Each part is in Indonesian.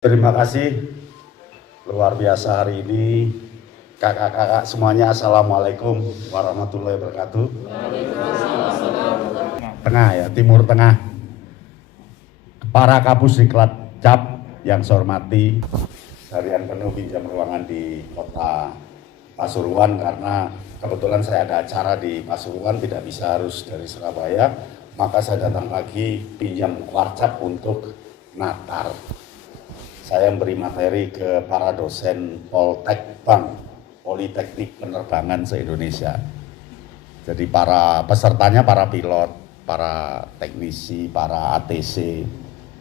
Terima kasih, luar biasa hari ini. Kakak-kakak semuanya, Assalamualaikum warahmatullahi wabarakatuh. Tengah ya, Timur Tengah. Para Kapus Diklat Cap yang saya hormati, harian penuh pinjam ruangan di kota Pasuruan karena kebetulan saya ada acara di Pasuruan, tidak bisa harus dari Surabaya, maka saya datang lagi pinjam warcap untuk Natar. Saya memberi materi ke para dosen Poltek Bank, Politeknik Penerbangan se-Indonesia. Jadi para pesertanya para pilot, para teknisi, para ATC,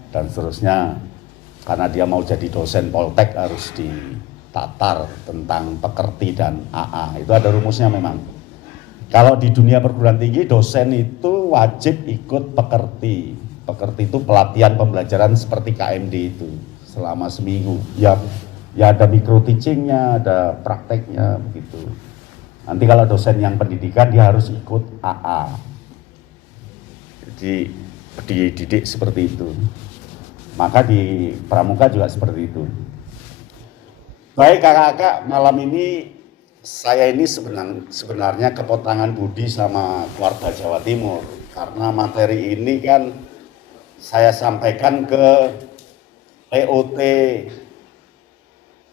dan seterusnya. Karena dia mau jadi dosen Poltek harus ditatar tentang pekerti dan AA. Itu ada rumusnya memang. Kalau di dunia perguruan tinggi, dosen itu wajib ikut pekerti. Pekerti itu pelatihan pembelajaran seperti KMD itu selama seminggu. Ya ada micro teachingnya, ada prakteknya begitu. Nanti kalau dosen yang pendidikan dia harus ikut AA. Jadi dididik seperti itu. Maka di pramuka juga seperti itu. Baik kakak-kakak, malam ini saya ini sebenarnya kepotangan budi sama keluarga Jawa Timur. Karena materi ini kan saya sampaikan ke TOT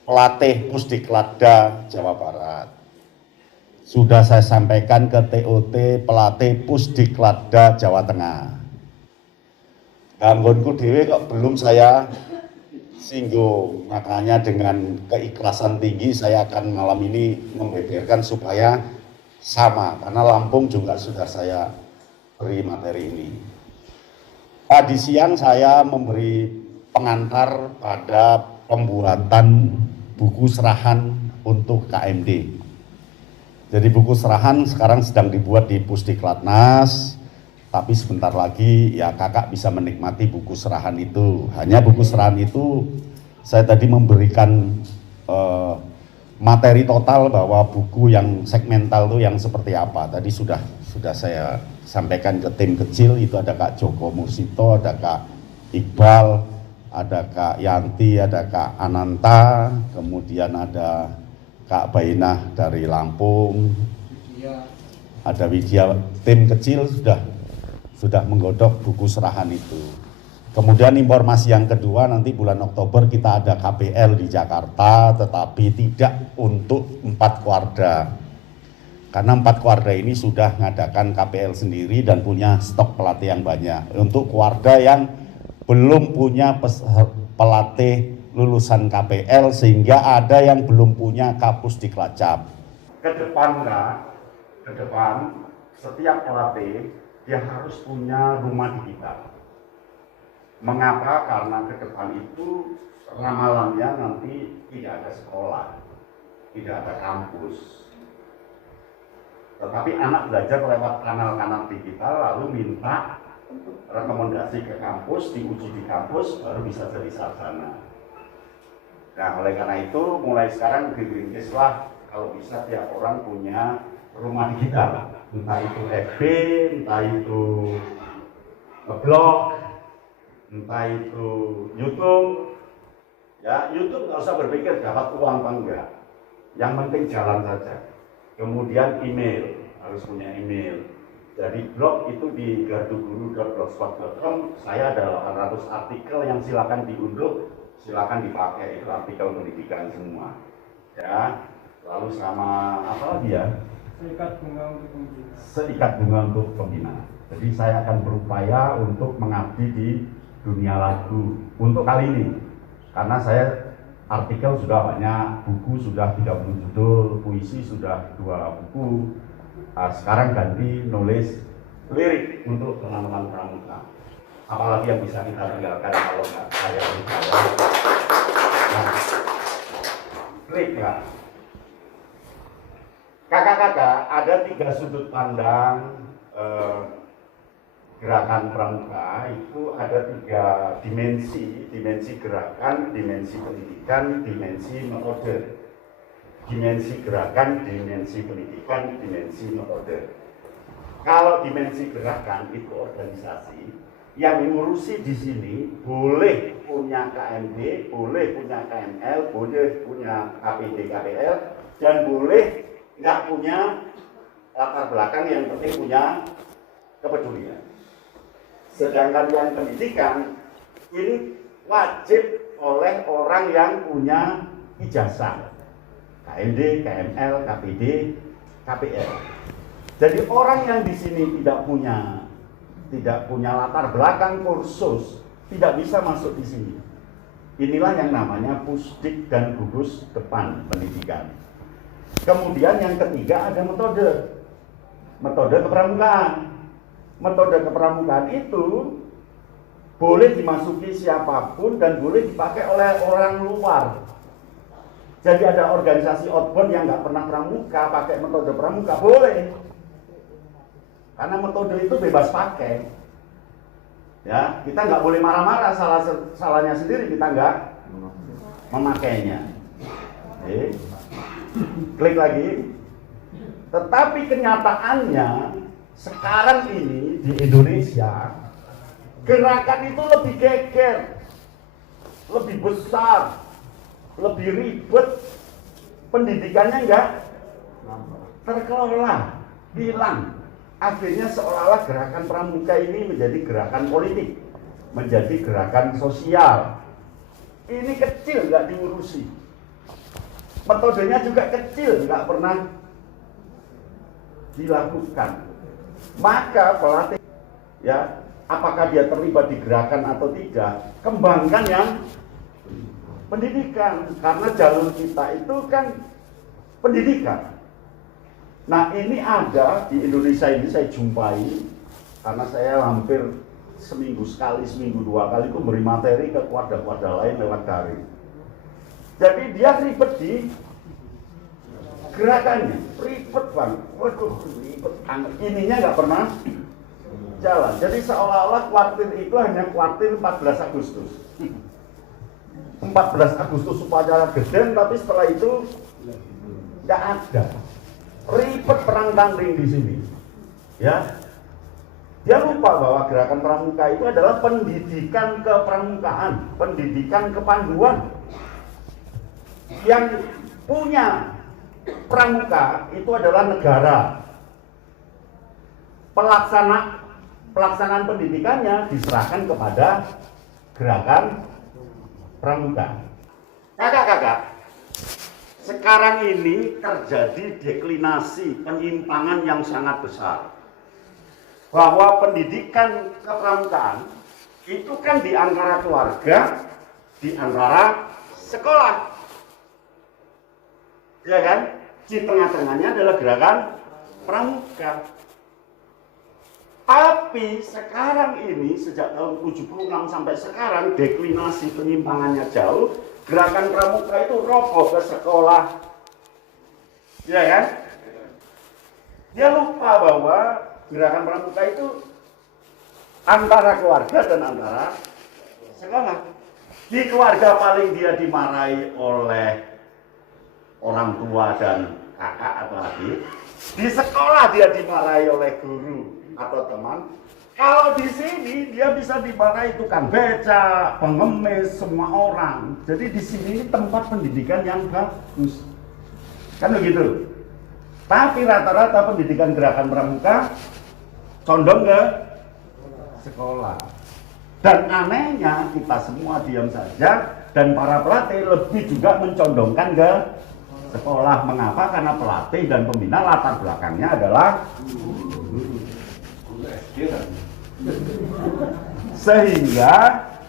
pelatih Pusdiklatda Jawa Barat. Sudah saya sampaikan ke TOT pelatih Pusdiklatda Jawa Tengah. Ganggonku dewe kok belum saya singgung, makanya dengan keikhlasan tinggi saya akan malam ini membeberkan supaya sama, karena Lampung juga sudah saya beri materi ini. Tadi siang saya memberi pengantar pada pembuatan buku serahan untuk KMD. Jadi buku serahan sekarang sedang dibuat di Pusdiklatnas, tapi sebentar lagi ya kakak bisa menikmati buku serahan itu. Hanya buku serahan itu saya tadi memberikan materi total bahwa buku yang segmental itu yang seperti apa. Tadi sudah saya sampaikan ke tim kecil, itu ada Kak Joko Mursito, ada Kak Iqbal, ada Kak Yanti, ada Kak Ananta, kemudian ada Kak Bainah dari Lampung, ada Widya. Tim kecil sudah menggodok buku serahan itu. Kemudian informasi yang kedua, nanti bulan Oktober kita ada KPL di Jakarta, tetapi tidak untuk 4 Kuarda. Karena 4 Kuarda ini sudah mengadakan KPL sendiri dan punya stok pelatih yang banyak. Untuk Kuarda yang belum punya pelatih lulusan KPL, sehingga ada yang belum punya Kapus Diklat Cap. Ke depan setiap pelatih dia harus punya rumah digital. Mengapa? Karena ke depan itu ramalannya nanti tidak ada sekolah, tidak ada kampus. Tetapi anak belajar lewat kanal-kanal digital, lalu minta rekomendasi ke kampus, diuji di kampus, baru bisa jadi sarjana. Nah, oleh karena itu mulai sekarang dirintislah kalau bisa tiap orang punya rumah digital, entah itu FB, entah itu blog, entah itu YouTube. Ya, YouTube nggak usah berpikir dapat uang apa enggak, yang penting jalan saja. Kemudian email, harus punya email. Jadi blog itu di garduguru.blogspot.com, saya ada 800 artikel yang silakan diunduh, silakan dipakai, itu artikel pendidikan semua. Ya, lalu sama apa lagi ya? Seikat bunga untuk pembina. Jadi saya akan berupaya untuk mengabdi di dunia lagu untuk kali ini. Karena saya artikel sudah banyak, buku sudah 30 judul, puisi sudah 2 buku. Sekarang ganti nulis lirik untuk teman-teman pramuka. Apalagi yang bisa kita tinggalkan kalau nggak saya bicara. Nah, klik ya. Kakak-kakak, ada 3 sudut pandang gerakan pramuka. Itu ada 3 dimensi gerakan, dimensi pendidikan, dimensi metode. Dimensi gerakan, dimensi pendidikan, dimensi metode. Kalau dimensi gerakan itu organisasi, yang ngurusi di sini boleh punya KMD, boleh punya KML, boleh punya KPD, KPL, dan boleh nggak punya latar belakang, yang penting punya kepedulian. Sedangkan yang pendidikan ini wajib oleh orang yang punya ijazah KMD, KML, KPD, KPL. Jadi orang yang di sini tidak punya latar belakang kursus tidak bisa masuk di sini. Inilah yang namanya pusdik dan gugus depan pendidikan. Kemudian yang ketiga ada metode kepramukaan. Metode kepramukaan itu boleh dimasuki siapapun dan boleh dipakai oleh orang luar. Jadi ada organisasi outbound yang nggak pernah pramuka pakai metode pramuka boleh, karena metode itu bebas pakai. Ya, kita nggak boleh marah-marah, salahnya sendiri kita nggak memakainya. Oke. Klik lagi. Tetapi kenyataannya sekarang ini di Indonesia gerakan itu lebih geger, lebih besar, lebih ribet, pendidikannya enggak terkelola, hilang. Akhirnya seolah-olah gerakan pramuka ini menjadi gerakan politik, menjadi gerakan sosial. Ini kecil, nggak diurusi. Metodenya juga kecil, nggak pernah dilakukan. Maka pelatih, ya, apakah dia terlibat di gerakan atau tidak, kembangkan yang pendidikan, karena jalur kita itu kan pendidikan. Nah, ini ada di Indonesia ini saya jumpai, karena saya hampir seminggu sekali, seminggu dua kali itu beri materi ke wadah-wadah lain lewat daring. Jadi dia ribet di gerakannya, ribet banget, waduh ribet, ininya nggak pernah jalan. Jadi seolah-olah kuartil itu hanya kuartil 14 Agustus. 14 Agustus upacara geden, tapi setelah itu nggak ada. Ribet perang tanding di sini. Ya, dia lupa bahwa gerakan pramuka itu adalah pendidikan kepramukaan, pendidikan kepanduan. Yang punya pramuka itu adalah negara. Pelaksanaan pendidikannya diserahkan kepada gerakan pramuka. Kakak-kakak, sekarang ini terjadi deklinasi, penyimpangan yang sangat besar. Bahwa pendidikan kepramukaan itu kan di antara keluarga, di antara sekolah. Ya kan? Di tengah-tengahnya adalah gerakan pramuka. Tapi sekarang ini sejak tahun 76 sampai sekarang deklinasi penyimpangannya jauh. Gerakan pramuka itu roboh ke sekolah. Ya kan? Dia lupa bahwa gerakan pramuka itu antara keluarga dan antara sekolah. Di keluarga paling dia dimarahi oleh orang tua dan kakak atau adik. Di sekolah dia dimarahi oleh guru atau teman. Kalau di sini dia bisa dimarahi tukang beca, pengemis, semua orang. Jadi di sini tempat pendidikan yang bagus. Kan begitu. Tapi rata-rata pendidikan gerakan pramuka condong ke sekolah. Dan anehnya kita semua diam saja, dan para pelatih lebih juga mencondongkan ke sekolah. Mengapa? Karena pelatih dan pembina latar belakangnya adalah sehingga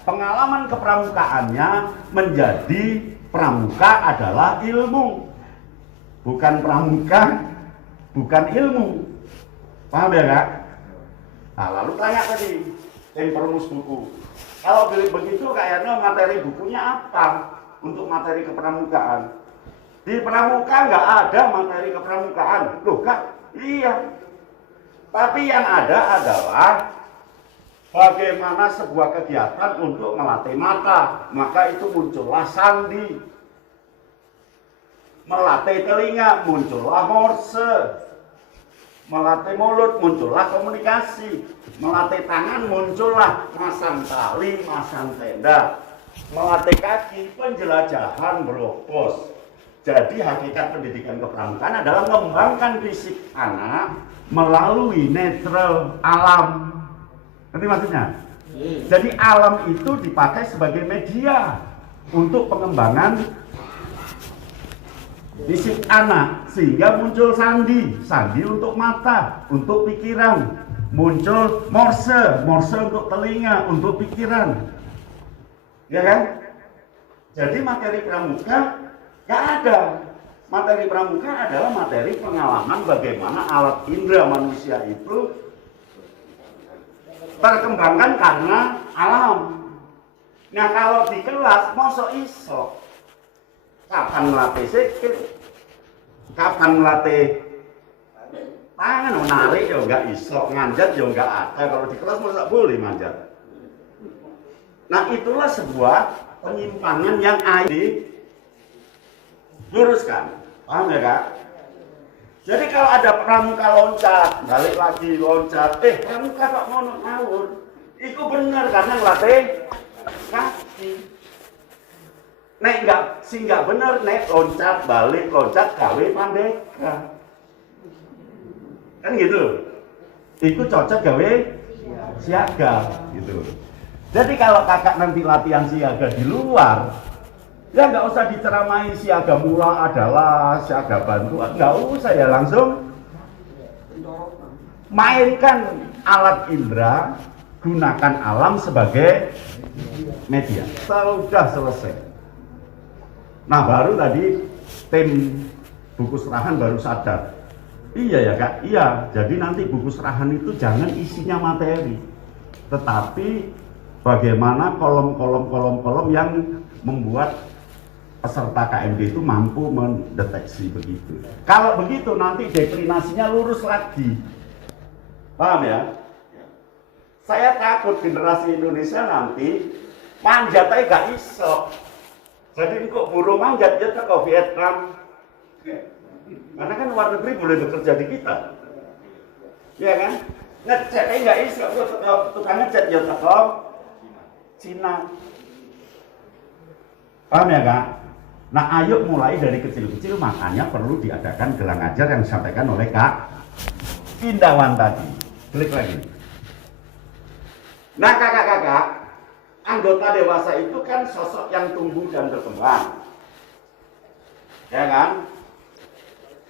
pengalaman kepramukaannya menjadi pramuka adalah ilmu, bukan pramuka, bukan ilmu. Paham ya Kak? Nah, lalu tanya tadi yang perumus buku, kalau begitu kayaknya materi bukunya apa untuk materi kepramukaan? Di pramuka nggak ada materi kepramukaan. Loh Kak, iya. Tapi yang ada adalah bagaimana sebuah kegiatan untuk melatih mata. Maka itu muncullah sandi. Melatih telinga, muncullah morse. Melatih mulut, muncullah komunikasi. Melatih tangan, muncullah masang tali, masang tenda. Melatih kaki, penjelajahan berobos. Jadi hakikat pendidikan kepramukaan adalah mengembangkan fisik anak melalui netral alam. Nanti maksudnya? Jadi alam itu dipakai sebagai media untuk pengembangan fisik anak, sehingga muncul sandi untuk mata, untuk pikiran, muncul morse untuk telinga, untuk pikiran, ya kan? Jadi materi pramuka nggak ada. Materi pramuka adalah materi pengalaman bagaimana alat indera manusia itu terkembangkan karena alam. Nah kalau di kelas mosok iso kapan melatih sikil, kapan melatih tangan, menarik ya enggak iso, manjat ya enggak ada. Kalau di kelas masa boleh manjat. Nah itulah sebuah penyimpangan yang ayo diluruskan. Paham ya Kak? Jadi kalau ada pramuka loncat, balik lagi loncat, pramuka kok ngono ngawur, itu benar karena ngelatih kaki. Nek enggak bener, nek loncat balik loncat gawe pandeka. Kan gitu. Itu cocok gawe siaga gitu. Jadi kalau kakak nanti latihan siaga di luar, ya nggak usah diceramai siaga mula adalah siaga bantuan, nggak usah ya, langsung mainkan alat indera, gunakan alam sebagai media. Sudah selesai. Nah baru tadi tim buku serahan baru sadar, iya ya Kak, iya. Jadi nanti buku serahan itu jangan isinya materi, tetapi bagaimana kolom-kolom yang membuat peserta KMD itu mampu mendeteksi begitu. Kalau begitu nanti deklinasinya lurus lagi. Paham ya? Saya takut generasi Indonesia nanti manjatnya gak iso. Jadi kok buruh manjat ya ke Vietnam. Karena kan luar negeri boleh bekerja di kita. Ya kan? Ngecatnya gak iso, tukang ngecat ya ke Cina. Paham ya Kak? Nah ayo mulai dari kecil-kecil, makanya perlu diadakan gelang ajar yang disampaikan oleh Kak Indawan tadi. Klik lagi. Nah kakak-kakak, anggota dewasa itu kan sosok yang tumbuh dan berkembang, ya kan?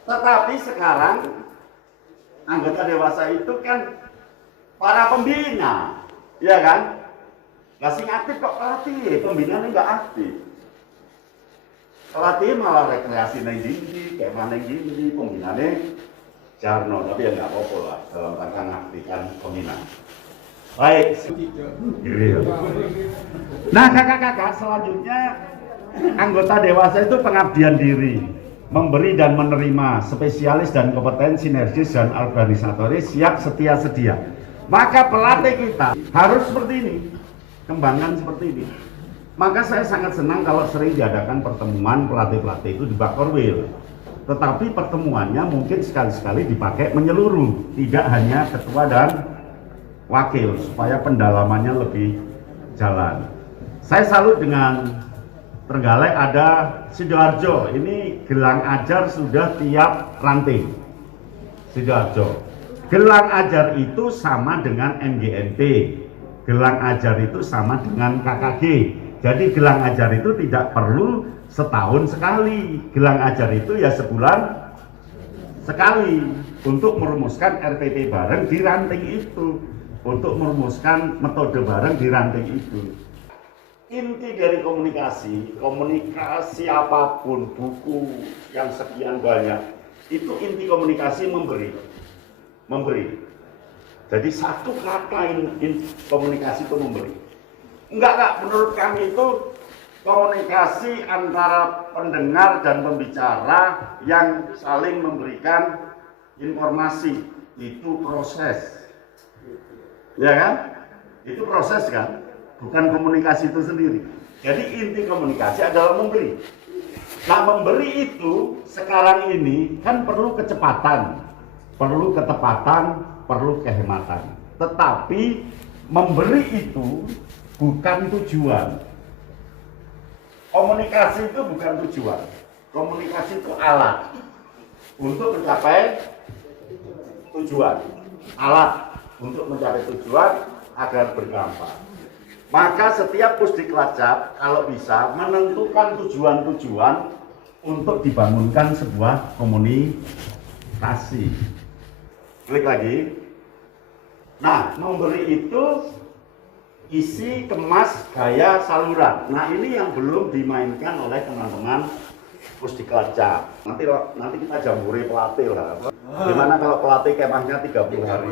Tetapi sekarang anggota dewasa itu kan para pembina, ya kan? Nggak sing aktif kok pelatih, pembinanya nggak aktif. Pelatih malah rekreasi nang dindi, kayak mana dindi, pembinanya jarno, tapi ya nggak apa-apa lah dalam rangka ngaktifkan pembina. Baik. Nah kakak-kakak, selanjutnya anggota dewasa itu pengabdian diri, memberi dan menerima, spesialis dan kompeten, sinergis dan organisatoris, siap setia sedia. Maka pelatih kita harus seperti ini, kembangkan seperti ini. Maka saya sangat senang kalau sering diadakan pertemuan pelatih-pelatih itu di Bakorwil. Tetapi pertemuannya mungkin sekali-sekali dipakai menyeluruh, tidak hanya ketua dan wakil, supaya pendalamannya lebih jalan. Saya salut dengan Trenggalek ada Sidoarjo, ini gelang ajar sudah tiap ranting. Sidoarjo. Gelang ajar itu sama dengan MGNP, gelang ajar itu sama dengan KKG. Jadi gelang ajar itu tidak perlu setahun sekali, gelang ajar itu ya sebulan sekali untuk merumuskan RPP bareng di ranting itu, untuk merumuskan metode bareng di ranting itu. Inti dari komunikasi apapun, buku yang sekian banyak, itu inti komunikasi memberi. Jadi satu kata komunikasi itu memberi. Enggak, menurut kami itu komunikasi antara pendengar dan pembicara yang saling memberikan informasi, itu proses. Ya kan? Itu proses kan? Bukan komunikasi itu sendiri. Jadi inti komunikasi adalah memberi. Nah memberi itu sekarang ini kan perlu kecepatan. perlu ketepatan, perlu kehematan. Tetapi memberi itu bukan tujuan. Komunikasi itu bukan tujuan. Komunikasi itu alat untuk mencapai tujuan. Alat untuk mencapai tujuan agar berdampak. Maka setiap Pusdiklacap kalau bisa menentukan tujuan-tujuan untuk dibangunkan sebuah komunikasi. Klik lagi. Nah, memberi itu isi, kemas, gaya, saluran. Nah, ini yang belum dimainkan oleh teman-teman Pusdiklacap. Nanti kita jamburi pelatih lah. Gimana kalau pelatih kemahnya 30 hari?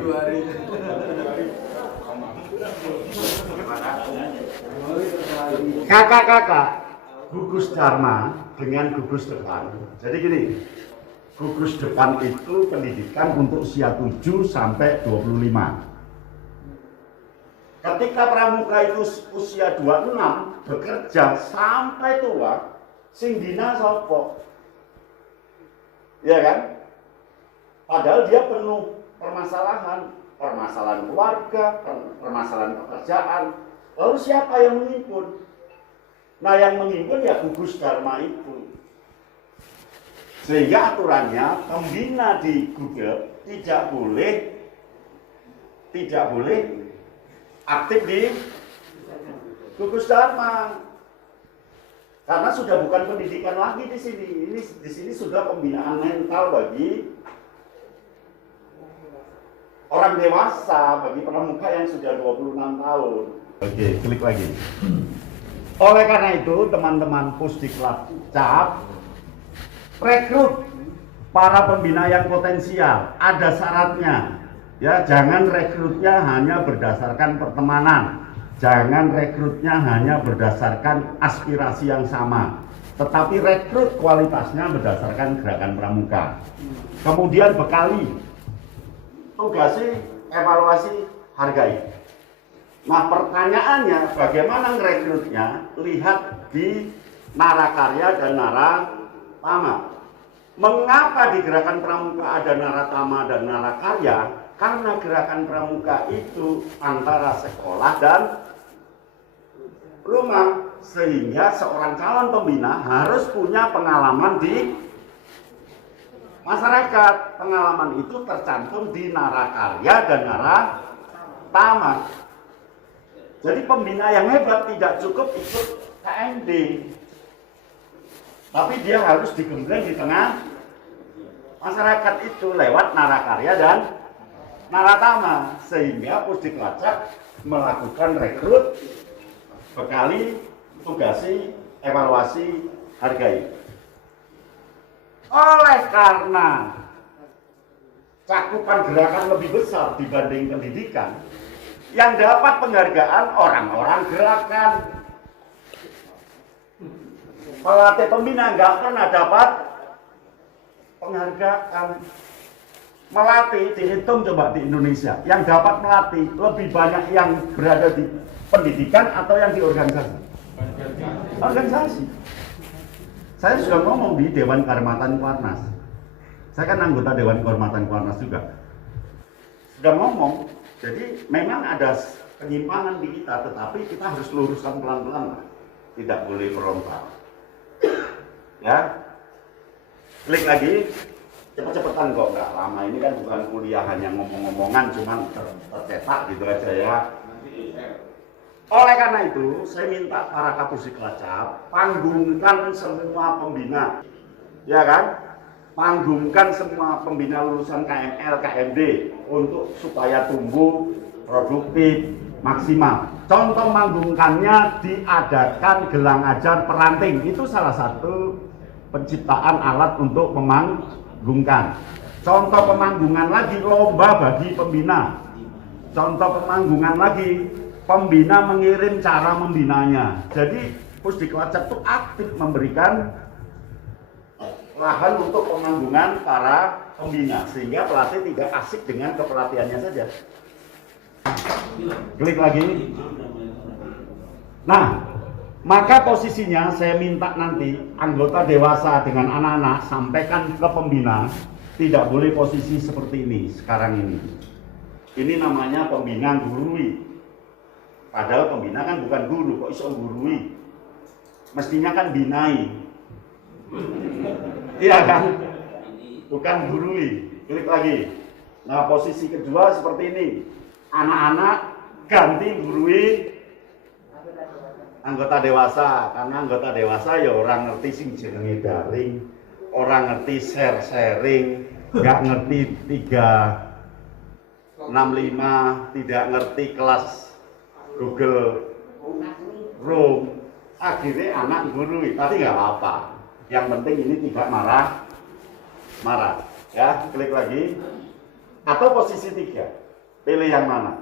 Kakak-kakak gugus Dharma dengan gugus depan. Jadi gini, gugus depan itu pendidikan untuk usia 7 sampai 25. Ketika pramuka itu usia 26 bekerja sampai tua, sing dina sapa? Ya kan? Padahal dia penuh permasalahan keluarga, permasalahan pekerjaan. Lalu siapa yang menghimpun? Nah, yang menghimpun ya gugus Dharma itu. Sehingga aturannya pembina di Google tidak boleh aktif di gugus Dharma. Karena sudah bukan pendidikan lagi di sini. Di sini sudah pembinaan mental bagi orang dewasa, bagi pramuka yang sudah 26 tahun. Oke, klik lagi. Oleh karena itu, teman-teman Pusdiklacap rekrut para pembina yang potensial. Ada syaratnya. Ya, jangan rekrutnya hanya berdasarkan pertemanan. Jangan rekrutnya hanya berdasarkan aspirasi yang sama. Tetapi rekrut kualitasnya berdasarkan gerakan pramuka. Kemudian bekali, tugasi, evaluasi, hargai. Nah, pertanyaannya bagaimana merekrutnya? Lihat di Narakarya dan Naratama. Mengapa di gerakan pramuka ada Naratama dan Narakarya? Karena gerakan pramuka itu antara sekolah dan rumah, sehingga seorang calon pembina harus punya pengalaman di masyarakat. Pengalaman itu tercantum di Narakarya dan Naratama. Jadi pembina yang hebat tidak cukup ikut KMD, tapi dia harus digembleng di tengah masyarakat itu lewat Narakarya dan Naratama, sehingga Pusdiklacap melakukan rekrut, bekali, tugasi, evaluasi, hargai. Oleh karena cakupan gerakan lebih besar dibanding pendidikan, yang dapat penghargaan orang-orang gerakan. Pelatih pembina nggak pernah dapat penghargaan. Melatih dihitung coba di Indonesia, yang dapat melatih lebih banyak yang berada di pendidikan atau yang di organisasi? Organisasi. Saya sudah ngomong di Dewan Kehormatan Kuarnas. Saya kan anggota Dewan Kehormatan Kuarnas juga. Sudah ngomong. Jadi memang ada penyimpangan di kita, tetapi kita harus luruskan pelan-pelan, tidak boleh frontal. Ya, klik lagi, cepet-cepetan kok, nggak lama. Ini kan bukan kuliah hanya ngomong-ngomongan, cuman tercetak gitu aja ya. Oleh karena itu, saya minta para Pusdiklacap panggungkan semua pembina, ya kan? Panggungkan semua pembina lulusan KML, KMD untuk supaya tumbuh produktif maksimal. Contoh manggungkannya diadakan gelang ajar peranting. Itu salah satu penciptaan alat untuk memanggungkan. Contoh pemanggungan lagi lomba bagi pembina. Contoh pemanggungan lagi pembina mengirim cara membinanya. Jadi Pusdiklacap itu aktif memberikan lahan untuk pemanggungan para pembina, sehingga pelatih tidak asik dengan kepelatihannya saja. Klik lagi. Nah, maka posisinya saya minta nanti anggota dewasa dengan anak-anak sampaikan ke pembina tidak boleh posisi seperti ini sekarang ini. Ini namanya pembina gurui. Padahal pembina kan bukan guru, kok iso gurui? Mestinya kan binai. Iya kan? Bukan gurui. Klik lagi. Nah, posisi kedua seperti ini. Anak-anak ganti gurui anggota dewasa, karena anggota dewasa ya orang ngerti sing jenenge daring, orang ngerti sharing, nggak ngerti 365, tidak ngerti kelas Google Chrome. Akhirnya anak gurui, tapi nggak apa-apa. Yang penting ini tidak marah. Ya, klik lagi. Atau posisi 3, pilih yang mana?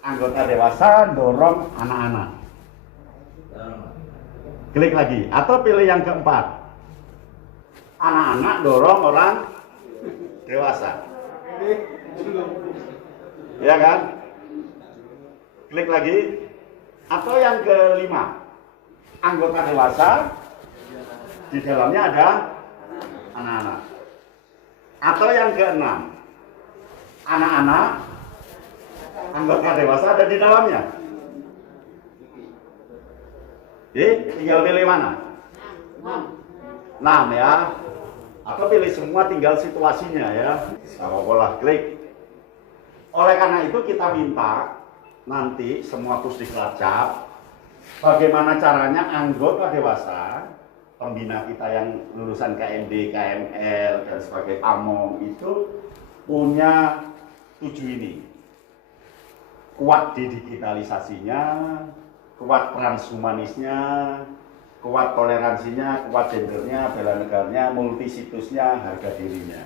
Anggota dewasa dorong anak-anak. Klik lagi. Atau pilih yang keempat, anak-anak dorong orang dewasa. Ya kan? Klik lagi. Atau yang kelima, anggota dewasa, di dalamnya ada anak-anak. Atau yang keenam, anak-anak, anggota dewasa ada di dalamnya. Tinggal pilih mana? 6 ya. Atau pilih semua, tinggal situasinya ya. Sama pola klik. Oleh karena itu kita minta nanti semua Pusdiklat Cap, bagaimana caranya anggota dewasa, pembina kita yang lulusan KMD, KML, dan sebagai PAMOM itu punya 7 ini. Kuat di digitalisasinya, kuat transhumanisnya, kuat toleransinya, kuat gendernya, bela negaranya, multi situsnya, harga dirinya.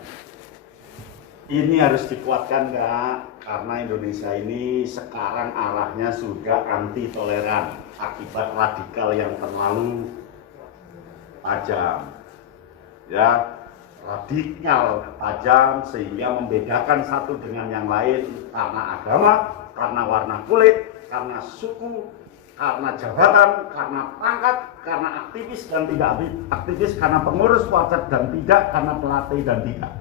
Ini harus dikuatkan, Kak, karena Indonesia ini sekarang arahnya sudah anti toleran akibat radikal yang terlalu tajam. Ya, radikal tajam sehingga membedakan satu dengan yang lain karena agama, karena warna kulit, karena suku, karena jabatan, karena pangkat, karena aktivis dan tidak aktivis, karena pengurus wajib dan tidak, karena pelatih dan tidak.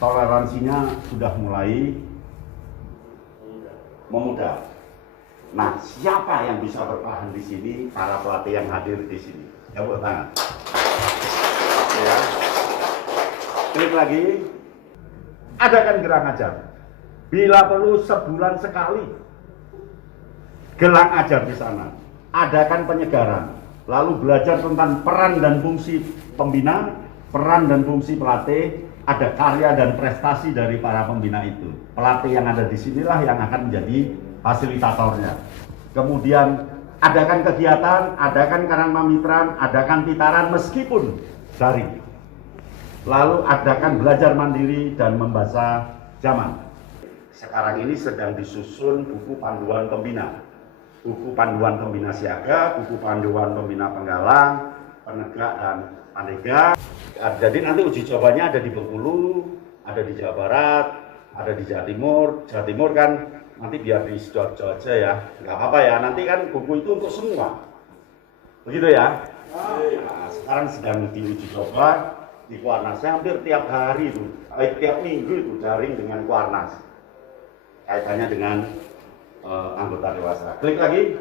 Toleransinya sudah mulai memudar. Nah, siapa yang bisa bertahan di sini? Para pelatih yang hadir di sini. Tepuk tangan. Ya. Klik lagi. Adakan gerak ajar. Bila perlu sebulan sekali. Gelang ajar di sana. Adakan penyegaran. Lalu belajar tentang peran dan fungsi pembina, peran dan fungsi pelatih. Ada karya dan prestasi dari para pembina itu. Pelatih yang ada di sinilah yang akan menjadi fasilitatornya. Kemudian adakan kegiatan, adakan karangpamitran, adakan titaran meskipun daring. Lalu adakan belajar mandiri dan membaca zaman. Sekarang ini sedang disusun buku panduan pembina. Buku panduan pembina siaga, buku panduan pembina penggalang, penegak dan pandega. Jadi nanti uji cobanya ada di Bengkulu, ada di Jawa Barat, ada di Jawa Timur. Jawa Timur kan nanti biar di Sidoarjo aja ya, nggak apa-apa ya. Nanti kan buku itu untuk semua, begitu ya. Nah, sekarang sedang diuji coba di Kuarnas. Hampir tiap hari itu, tiap minggu itu daring dengan Kuarnas. Kaitannya dengan anggota dewasa. Klik lagi.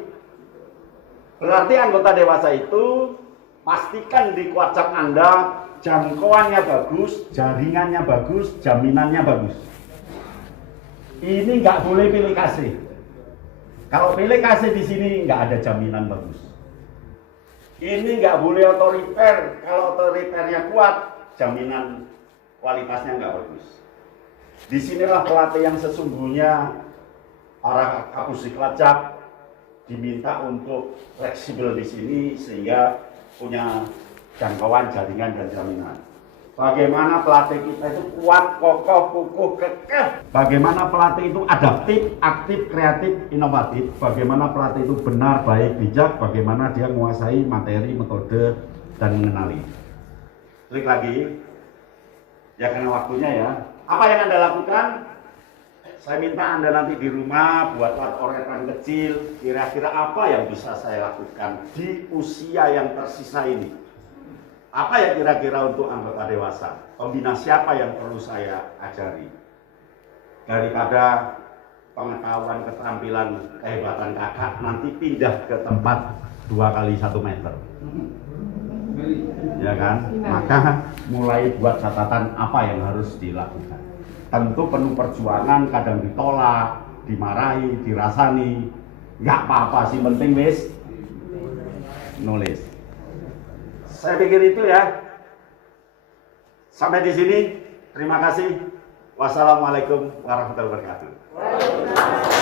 Berarti anggota dewasa itu pastikan di WhatsApp Anda jangkauannya bagus, jaringannya bagus, jaminannya bagus. Ini nggak boleh pilih kasih. Kalau pilih kasih di sini nggak ada jaminan bagus. Ini nggak boleh otoriter. Kalau otoriternya kuat, jaminan kualitasnya nggak bagus. Disinilah pelatih yang sesungguhnya para Pusdiklat Cap diminta untuk fleksibel di sini sehingga punya jangkauan, jaringan, dan jaminan. Bagaimana pelatih kita itu kuat, kokoh, kukuh, kekeh. Bagaimana pelatih itu adaptif, aktif, kreatif, inovatif. Bagaimana pelatih itu benar, baik, bijak. Bagaimana dia menguasai materi, metode, dan mengenali. Klik lagi. Ya karena waktunya ya. Apa yang Anda lakukan? Saya minta Anda nanti di rumah buatlah oretan kecil. Kira-kira apa yang bisa saya lakukan di usia yang tersisa ini? Apa ya kira-kira untuk anggota dewasa? Kombinasi apa yang perlu saya ajari? Daripada pengetahuan, keterampilan, kehebatan kakak nanti pindah ke tempat 2 kali 1 meter. Ya kan? Maka mulai buat catatan apa yang harus dilakukan. Tentu penuh perjuangan, kadang ditolak, dimarahi, dirasani. Nggak apa-apa sih, penting wis nulis. Saya pikir itu ya. Sampai di sini. Terima kasih. Wassalamualaikum warahmatullahi wabarakatuh.